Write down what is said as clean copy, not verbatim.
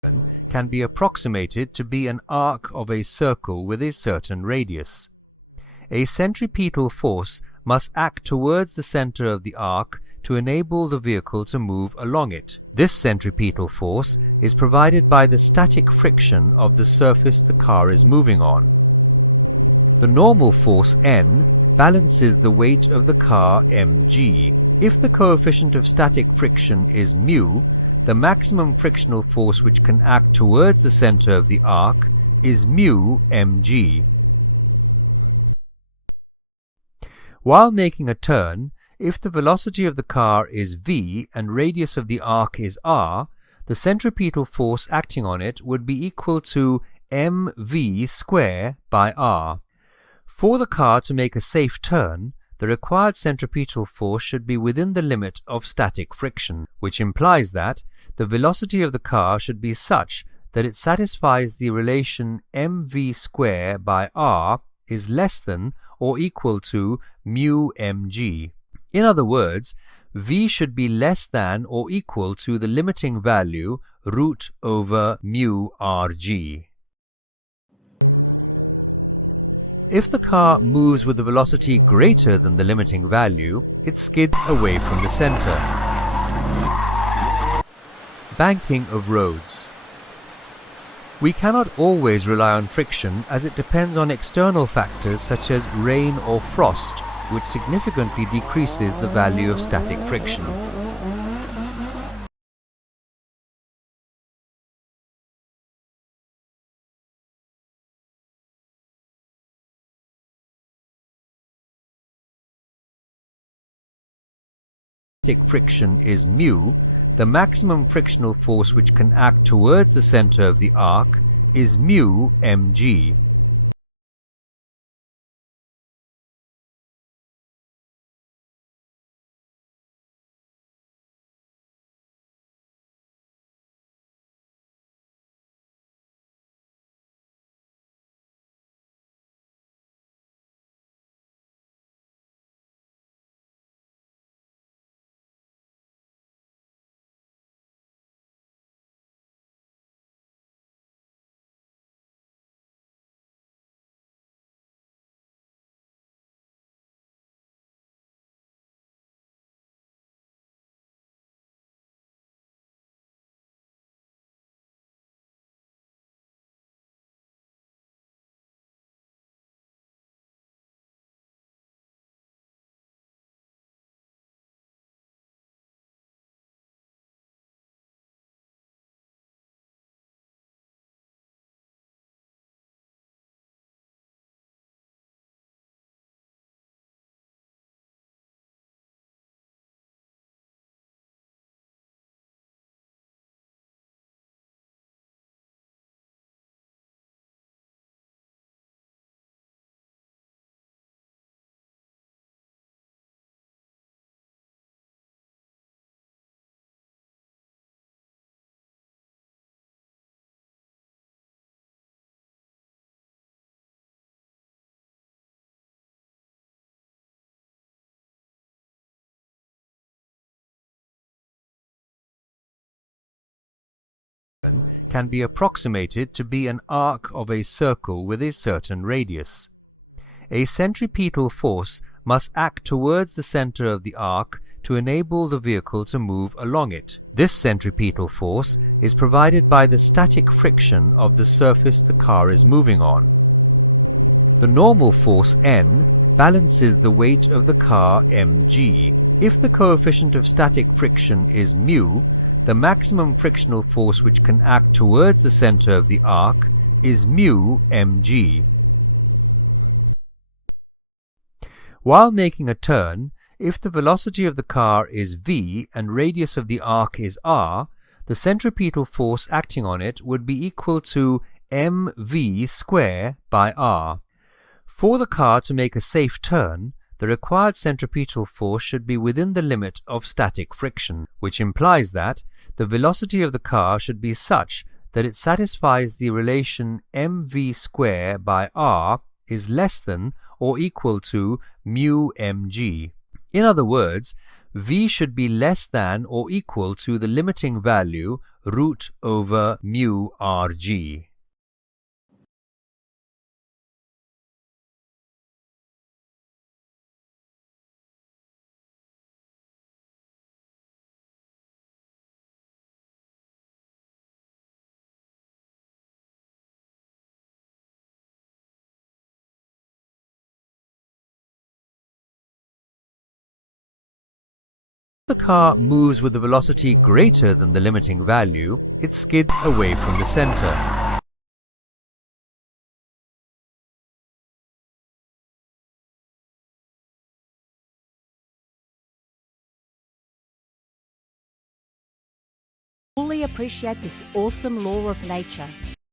can be approximated to be an arc of a circle with a certain radius. A centripetal force must act towards the center of the arc to enable the vehicle to move along it. This centripetal force is provided by the static friction of the surface the car is moving on. The normal force N balances the weight of the car mg. If the coefficient of static friction is mu, the maximum frictional force which can act towards the center of the arc is mu mg. While making a turn, if the velocity of the car is v and radius of the arc is r, the centripetal force acting on it would be equal to mv square by r. For the car to make a safe turn, the required centripetal force should be within the limit of static friction, which implies that the velocity of the car should be such that it satisfies the relation mv square by r is less than or equal to mu mg. In other words, v should be less than or equal to the limiting value root over mu rg. If the car moves with a velocity greater than the limiting value, it skids away from the center. Banking of roads. We cannot always rely on friction as it depends on external factors such as rain or frost, which significantly decreases the value of static friction. Static friction is mu, the maximum frictional force which can act towards the center of the arc is mu mg. Can be approximated to be an arc of a circle with a certain radius. A centripetal force must act towards the center of the arc to enable the vehicle to move along it. This centripetal force is provided by the static friction of the surface the car is moving on. The normal force N balances the weight of the car mg. If the coefficient of static friction is mu, the maximum frictional force which can act towards the center of the arc is mu mg. While making a turn, if the velocity of the car is v and radius of the arc is r, the centripetal force acting on it would be equal to mv square by r. For the car to make a safe turn, the required centripetal force should be within the limit of static friction, which implies that the velocity of the car should be such that it satisfies the relation mv square by r is less than or equal to mu mg. In other words, v should be less than or equal to the limiting value root over mu rg. If the car moves with a velocity greater than the limiting value, it skids away from the center. Fully appreciate this awesome law of nature.